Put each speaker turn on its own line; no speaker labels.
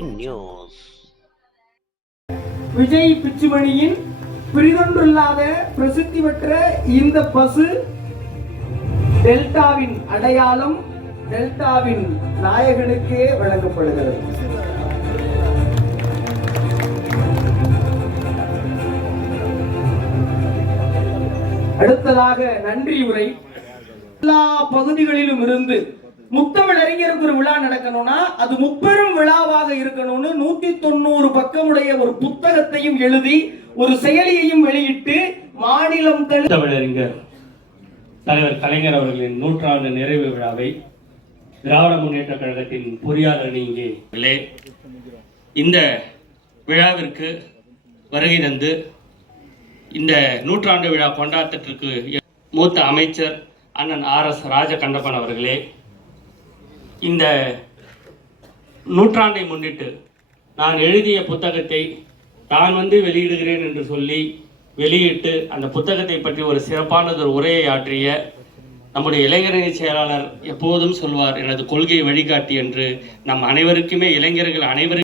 News Vijay பிச்சுமணியின் பிரிதொன்றில்லாத பிரசித்தி பெற்ற இந்த பசு டெல்டாவின் அடையாளம் டெல்டாவின் நாயகனுக்கே வழங்கப்படுகிறது. அடுத்ததாக நன்றி உரை. எல்லா பகுதிகளிலும் இருந்து முத்தமிழ் அறிஞருக்கு ஒரு விழா நடக்கணும்னா அது முப்பெரும் விழாவாக இருக்கணும்னு நூத்தி தொண்ணூறு பக்கமுடைய ஒரு புத்தகத்தையும் எழுதி ஒரு செயலியையும் வெளியிட்டு மாநிலம்
தமிழறிஞர் தலைவர் கலைஞர் அவர்களின் நூற்றாண்டு நிறைவு விழாவை திராவிட முன்னேற்ற கழகத்தின் பொறியாளர் இங்கே இந்த விழாவிற்கு வருகை தந்து இந்த நூற்றாண்டு விழா கொண்டாட்டத்திற்கு மூத்த அமைச்சர் அண்ணன் ஆர் எஸ் ராஜகண்டப்பன் அவர்களே இந்த நூற்றாண்டை முன்னிட்டு நான் எழுதிய புத்தகத்தை நான் வந்து வெளியிடுகிறேன் என்று சொல்லி வெளியிட்டு அந்த புத்தகத்தை பற்றி ஒரு சிறப்பானதொரு உரையை ஆற்றிய நம்முடைய இளைஞரணி செயலாளர் எப்போதும் சொல்வார் எனது கொள்கை வழிகாட்டி என்று. நம் அனைவருக்குமே இளைஞர்கள் அனைவருக்கும்